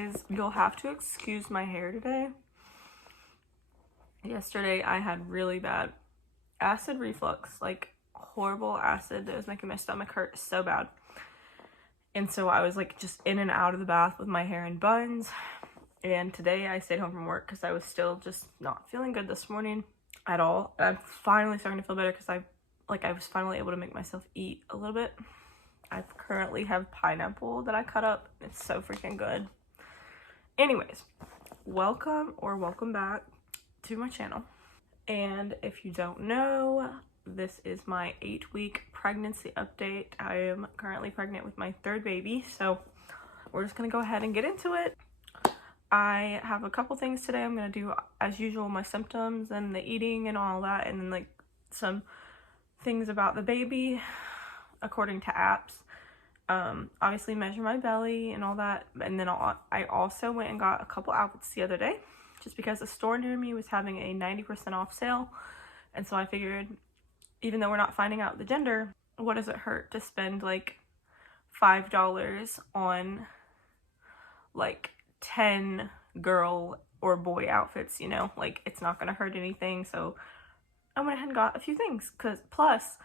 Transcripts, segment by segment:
guys, you'll have to excuse my hair today. Yesterday I had really bad acid reflux, like horrible acid that was making my stomach hurt so bad. And so I was like just in and out of the bath with my hair in buns. And today I stayed home from work because I was still just not feeling good this morning at all. I'm finally starting to feel better because I was finally able to make myself eat a little bit. I currently have pineapple that I cut up. It's so freaking good. Anyways, welcome back to my channel. And if you don't know, this is my 8-week pregnancy update. I am currently pregnant with my 3rd baby, so we're just gonna go ahead and get into it. I have a couple things today. I'm gonna do, as usual, my symptoms and the eating and all that, and then like some things about the baby according to apps. Obviously measure my belly and all that, and then I also went and got a couple outfits the other day just because a store near me was having a 90% off sale, and so I figured, even though we're not finding out the gender, what does it hurt to spend like $5 on like 10 girl or boy outfits, you know? Like, it's not gonna hurt anything. So I went ahead and got a few things, because plus,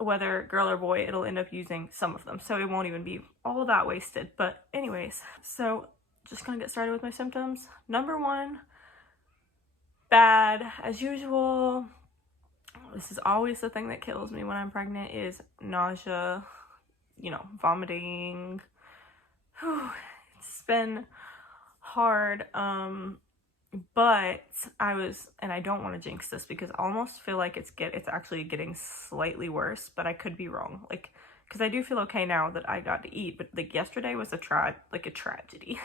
whether girl or boy, it'll end up using some of them, so it won't even be all that wasted. But anyways, so just gonna get started with my symptoms. Number 1, bad as usual. This is always the thing that kills me when I'm pregnant, is nausea, you know, vomiting. Whew, it's been hard, but I don't want to jinx this because I almost feel like it's actually getting slightly worse, but I could be wrong. Like, because I do feel okay now that I got to eat, but like yesterday was a tragedy.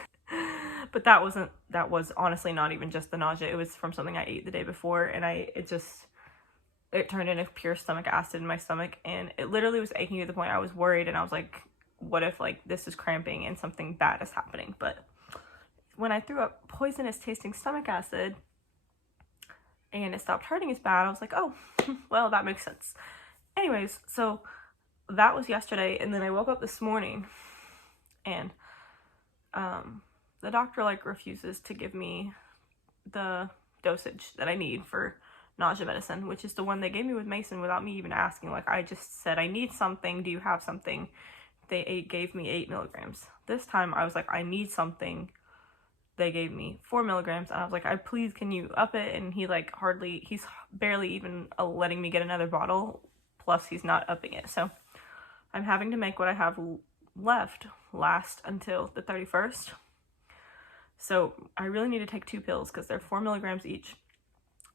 But that was honestly not even just the nausea. It was from something I ate the day before, and it turned into pure stomach acid in my stomach, and it literally was aching to the point I was worried, and I was like, what if like this is cramping and something bad is happening? But when I threw up poisonous tasting stomach acid and it stopped hurting as bad, I was like, oh, well, that makes sense. Anyways, so that was yesterday, and then I woke up this morning and the doctor like refuses to give me the dosage that I need for nausea medicine, which is the one they gave me with Mason without me even asking. Like, I just said, I need something, do you have something? They gave me 8 milligrams. This time I was like, I need something. They gave me 4 milligrams, and I was like, please, can you up it? And he's barely even letting me get another bottle, plus he's not upping it. So I'm having to make what I have left last until the 31st. So I really need to take 2 pills because they're 4 milligrams each.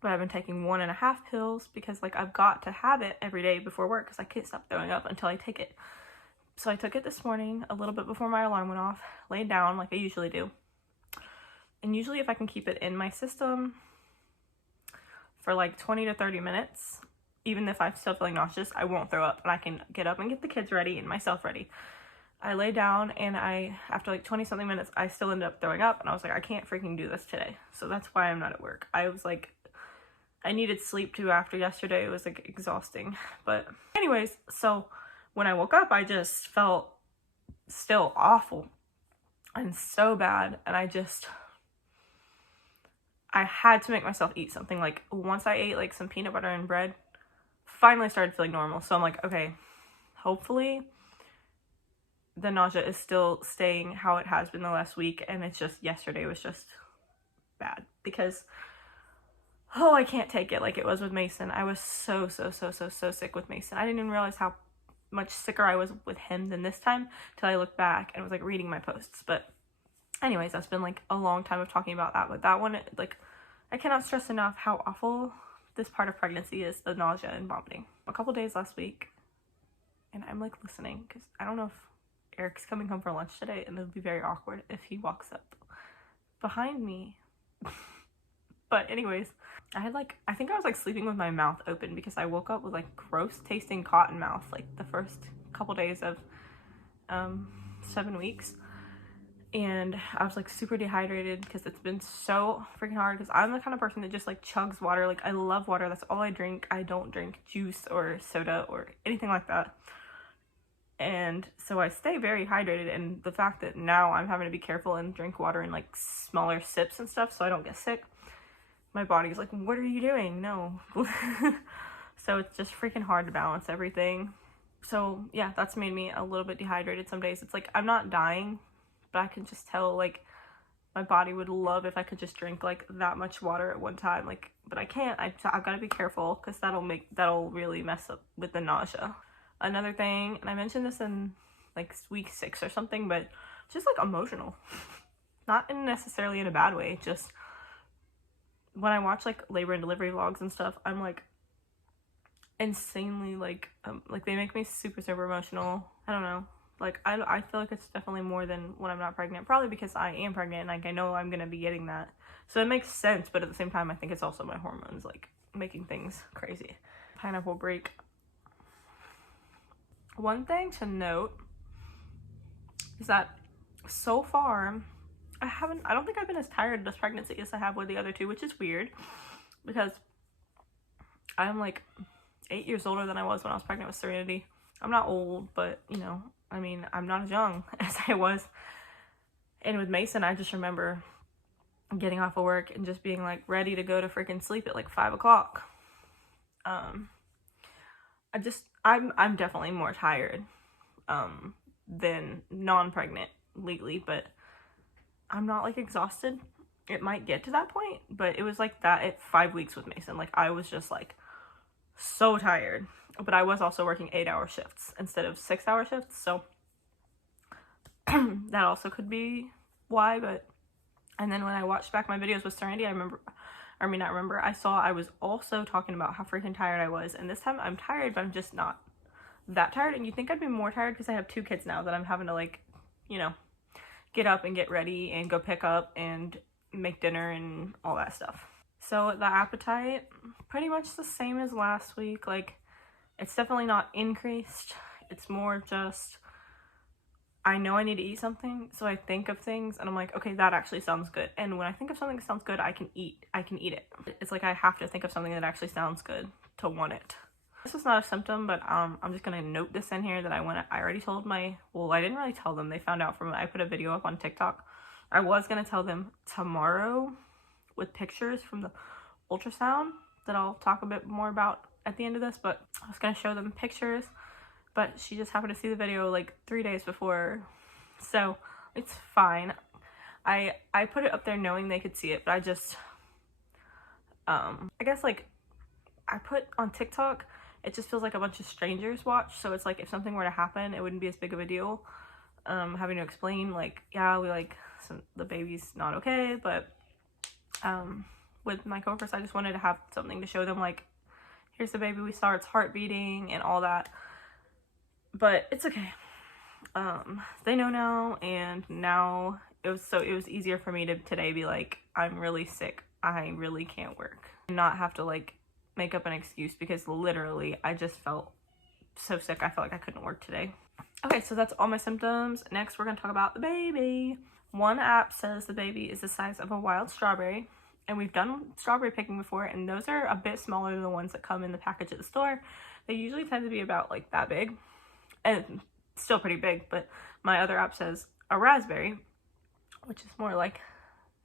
But I've been taking 1.5 pills because like I've got to have it every day before work because I can't stop throwing up until I take it. So I took it this morning a little bit before my alarm went off, laid down like I usually do. And usually if I can keep it in my system for like 20 to 30 minutes, even if I'm still feeling nauseous, I won't throw up and I can get up and get the kids ready and myself ready. I lay down, and after like 20 something minutes, I still ended up throwing up, and I was like, I can't freaking do this today. So that's why I'm not at work. I was like, I needed sleep too after yesterday. It was like exhausting. But anyways, so when I woke up, I just felt still awful and so bad. And I had to make myself eat something. Like, once I ate like some peanut butter and bread, finally started feeling normal. So I'm like, okay, hopefully the nausea is still staying how it has been the last week, and it's just yesterday was just bad because, oh, I can't take it like it was with Mason. I was so sick with Mason. I didn't even realize how much sicker I was with him than this time till I looked back and was like reading my posts. But anyways, that's been like a long time of talking about that. But that one, like, I cannot stress enough how awful this part of pregnancy is, the nausea and vomiting. A couple days last week, and I'm like listening because I don't know if Eric's coming home for lunch today, and it'll be very awkward if he walks up behind me. But anyways, I think I was like sleeping with my mouth open because I woke up with like gross tasting cotton mouth like the first couple days of 7 weeks. And I was like super dehydrated because it's been so freaking hard, because I'm the kind of person that just like chugs water. Like, I love water. That's all I drink. I don't drink juice or soda or anything like that. And so I stay very hydrated, and the fact that now I'm having to be careful and drink water in like smaller sips and stuff so I don't get sick, my body's like, what are you doing? No. So it's just freaking hard to balance everything. So yeah, that's made me a little bit dehydrated some days. It's like I'm not dying, but I can just tell like my body would love if I could just drink like that much water at one time, like, but I can't. I've got to be careful because that'll really mess up with the nausea. Another thing, and I mentioned this in like week 6 or something, but just like emotional, not necessarily in a bad way, just when I watch like labor and delivery vlogs and stuff, I'm like insanely like they make me super emotional. I don't know, like I feel like it's definitely more than when I'm not pregnant, probably because I am pregnant and like I know I'm gonna be getting that, so it makes sense. But at the same time, I think it's also my hormones like making things crazy. Pineapple break. One thing to note is that so far I don't think I've been as tired this pregnancy as I have with the other 2, which is weird because I'm like 8 years older than I was when I was pregnant with Serenity. I'm not old, but you know, I mean, I'm not as young as I was. And with Mason, I just remember getting off of work and just being like ready to go to freaking sleep at like 5 o'clock. I'm definitely more tired than non-pregnant legally, but I'm not like exhausted. It might get to that point, but it was like that at 5 weeks with Mason. Like I was just like so tired, but I was also working 8-hour shifts instead of 6-hour shifts, so that also could be why. But and then when I watched back my videos with Serenity, I saw I was also talking about how freaking tired I was, and this time I'm tired, but I'm just not that tired. And you think I'd be more tired because I have 2 kids now that I'm having to like, you know, get up and get ready and go pick up and make dinner and all that stuff. So the appetite, pretty much the same as last week. Like, it's definitely not increased. It's more just, I know I need to eat something, so I think of things and I'm like, okay, that actually sounds good. And when I think of something that sounds good, I can eat it. It's like I have to think of something that actually sounds good to want it. This is not a symptom, but I'm just gonna note this in here that I already told I didn't really tell them. They found out from, I put a video up on TikTok. I was gonna tell them tomorrow with pictures from the ultrasound that I'll talk a bit more about at the end of this, but I was gonna show them pictures, but she just happened to see the video like 3 days before, so it's fine. I put it up there knowing they could see it, but I just I guess like I put on TikTok, it just feels like a bunch of strangers watch, so it's like if something were to happen, it wouldn't be as big of a deal. Having to explain like, yeah, we like the baby's not okay, but with my coworkers, I just wanted to have something to show them, like, here's the baby we saw, its heart beating and all that. But it's okay. They know now, and now it was easier for me to today be like, I'm really sick, I really can't work, and not have to like make up an excuse, because literally I just felt so sick I felt like I couldn't work today. Okay, so that's all my symptoms. Next we're gonna talk about the baby. One app says the baby is the size of a wild strawberry, and we've done strawberry picking before, and those are a bit smaller than the ones that come in the package at the store. They usually tend to be about like that big, and still pretty big, but my other app says a raspberry, which is more like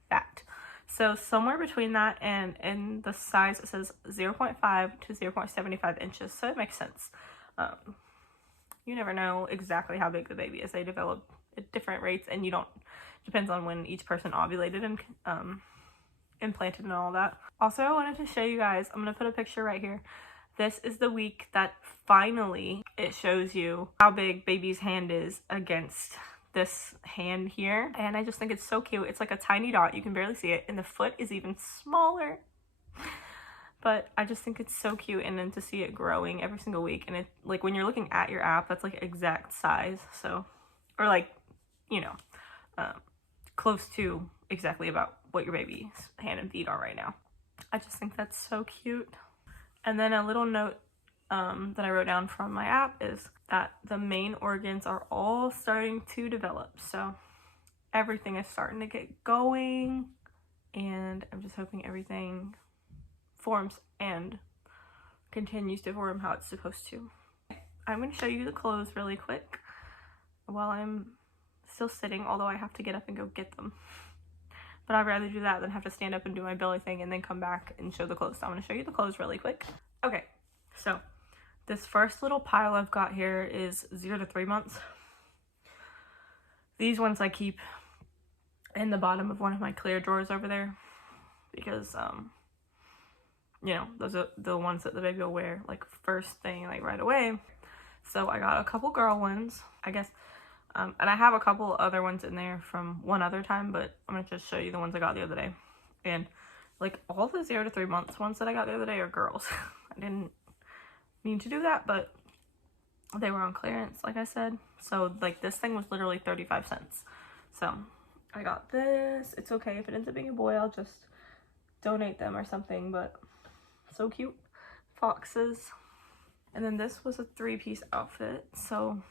that. So somewhere between that and in the size, it says 0.5 to 0.75 inches, so it makes sense. You never know exactly how big the baby is. They develop at different rates, and depends on when each person ovulated and implanted and all that. Also, I wanted to show you guys, I'm gonna put a picture right here. This is the week that finally it shows you how big baby's hand is against this hand here, and I just think it's so cute. It's like a tiny dot, you can barely see it, and the foot is even smaller, but I just think it's so cute. And then to see it growing every single week, and it like when you're looking at your app, that's like exact size, so, or like, you know, close to exactly about what your baby's hand and feet are right now. I just think that's so cute. And then a little note that I wrote down from my app is that the main organs are all starting to develop. So everything is starting to get going, and I'm just hoping everything forms and continues to form how it's supposed to. I'm going to show you the clothes really quick. while I'm still sitting, although I have to get up and go get them. But I'd rather do that than have to stand up and do my belly thing and then come back and show the clothes. So I'm going to show you the clothes really quick. Okay, so this first little pile I've got here is 0 to 3 months. These ones I keep in the bottom of one of my clear drawers over there because, you know, those are the ones that the baby will wear like first thing, like right away. So I got a couple girl ones, I guess. And I have a couple other ones in there from one other time, but I'm going to just show you the ones I got the other day. And like all the 0 to 3 months ones that I got the other day are girls. I didn't mean to do that, but they were on clearance, like I said. So like this thing was literally 35 cents. So I got this. It's okay if it ends up being a boy, I'll just donate them or something, but so cute. Foxes. And then this was a 3-piece outfit. So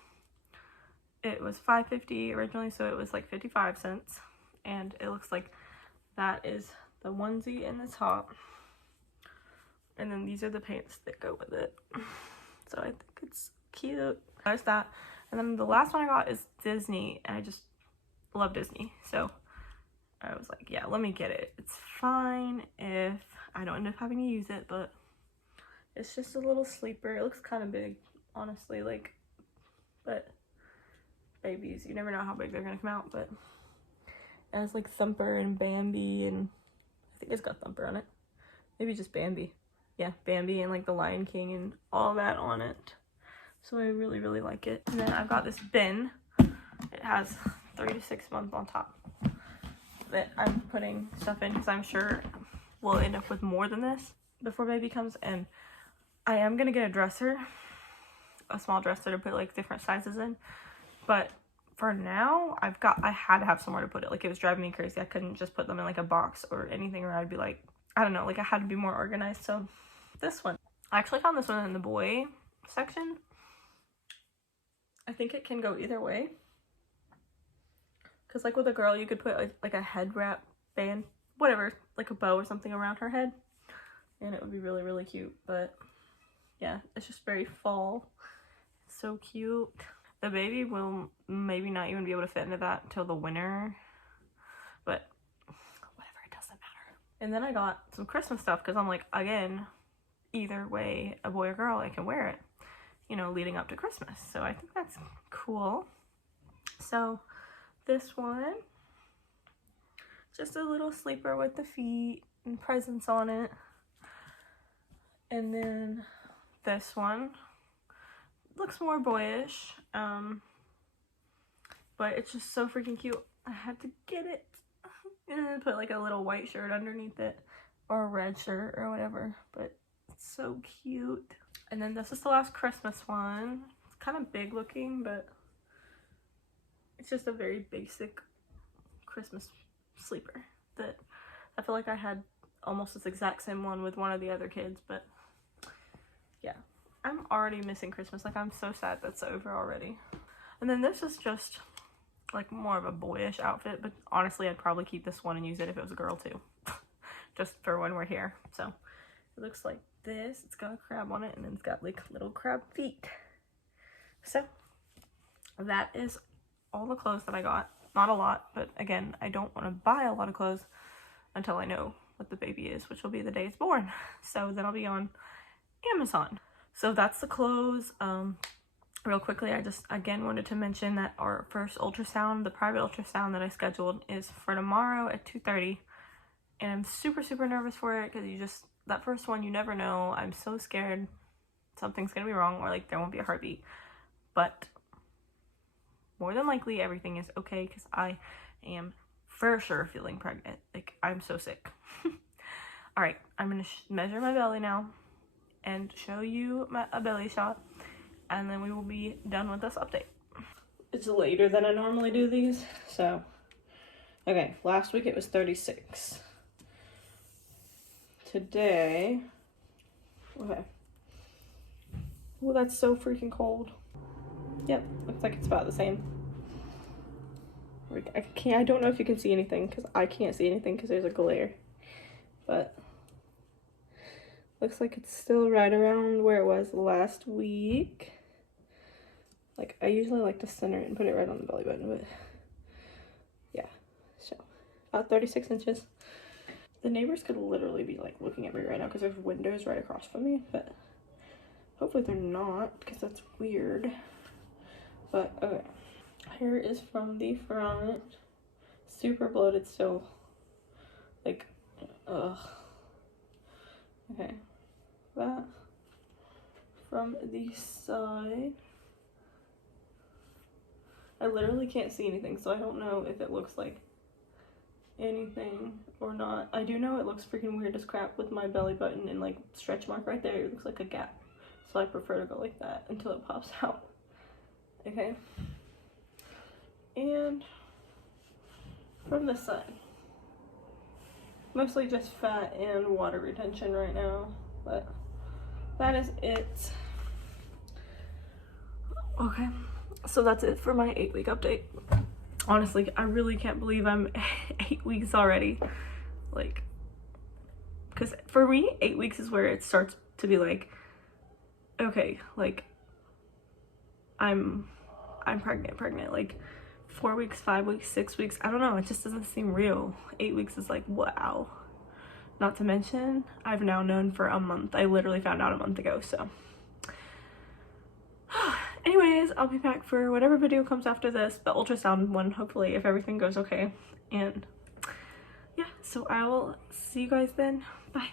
it was $5.50 originally, so it was like 55 cents. And it looks like that is the onesie and the top. And then these are the pants that go with it. So I think it's cute. There's that. And then the last one I got is Disney, and I just love Disney. So I was like, yeah, let me get it. It's fine if I don't end up having to use it, but it's just a little sleeper. It looks kind of big, honestly, like, but babies, you never know how big they're gonna come out. But it has like Thumper and Bambi, and I think it's got Thumper on it. Maybe just Bambi. Yeah, Bambi and like the Lion King and all that on it. So I really, really like it. And then I've got this bin. It has 3 to 6 months on top that I'm putting stuff in because I'm sure we'll end up with more than this before baby comes. And I am gonna get a dresser, a small dresser to put like different sizes in. But for now, I had to have somewhere to put it. Like, it was driving me crazy. I couldn't just put them in like a box or anything, or I'd be like, I don't know, like I had to be more organized. So this one, I actually found this one in the boy section. I think it can go either way. Because like with a girl, you could put like a head wrap band, whatever, like a bow or something around her head. And it would be really, really cute. But yeah, it's just very fall. It's so cute. The baby will maybe not even be able to fit into that until the winter. But whatever, it doesn't matter. And then I got some Christmas stuff because I'm like, again, either way, a boy or girl, I can wear it, you know, leading up to Christmas. So I think that's cool. So this one, just a little sleeper with the feet and presents on it. And then this one looks more boyish, but it's just so freaking cute. I had to get it. And then put like a little white shirt underneath it, or a red shirt or whatever, but it's so cute. And then this is the last Christmas one. It's kind of big looking, but it's just a very basic Christmas sleeper that I feel like I had almost this exact same one with one of the other kids, but yeah, I'm already missing Christmas. Like, I'm so sad that's over already. And then this is just like more of a boyish outfit, but honestly I'd probably keep this one and use it if it was a girl too. Just for when we're here. So it looks like this. It's got a crab on it, and then it's got like little crab feet. So that is all the clothes that I got. Not a lot, but again, I don't want to buy a lot of clothes until I know what the baby is, which will be the day it's born. So then I'll be on Amazon. So that's the clothes. Real quickly, I just again wanted to mention that our first ultrasound, the private ultrasound that I scheduled, is for tomorrow at 2:30, and I'm super, super nervous for it because that first one, you never know. I'm so scared something's gonna be wrong, or like there won't be a heartbeat, but more than likely everything is okay because I am for sure feeling pregnant. Like, I'm so sick. All right, I'm gonna measure my belly now and show you a belly shot, and then we will be done with this update. It's later than I normally do these, so okay, last week it was 36. Today, okay, well, that's so freaking cold. Yep, looks like it's about the same. I don't know if you can see anything because I can't see anything because there's a glare, but looks like it's still right around where it was last week. Like, I usually like to center it and put it right on the belly button, but yeah, so about 36 inches. The neighbors could literally be like looking at me right now because there's windows right across from me, but hopefully they're not because that's weird. But okay, here is from the front. Super bloated still, like, ugh. Okay, that from the side. I literally can't see anything, so I don't know if it looks like anything or not. I do know it looks freaking weird as crap with my belly button and like stretch mark right there. It looks like a gap, so I prefer to go like that until it pops out. Okay, and from this side, mostly just fat and water retention right now, but that is it. Okay, so that's it for my 8-week update. Honestly, I really can't believe I'm 8 weeks already. Like, because for me, 8 weeks is where it starts to be like, okay, like, I'm pregnant. Like, 4 weeks, 5 weeks, 6 weeks, I don't know, it just doesn't seem real. 8 weeks is like, wow. Not to mention, I've now known for a month. I literally found out a month ago, so. Anyways, I'll be back for whatever video comes after this, the ultrasound one, hopefully, if everything goes okay. And yeah, so I will see you guys then. Bye.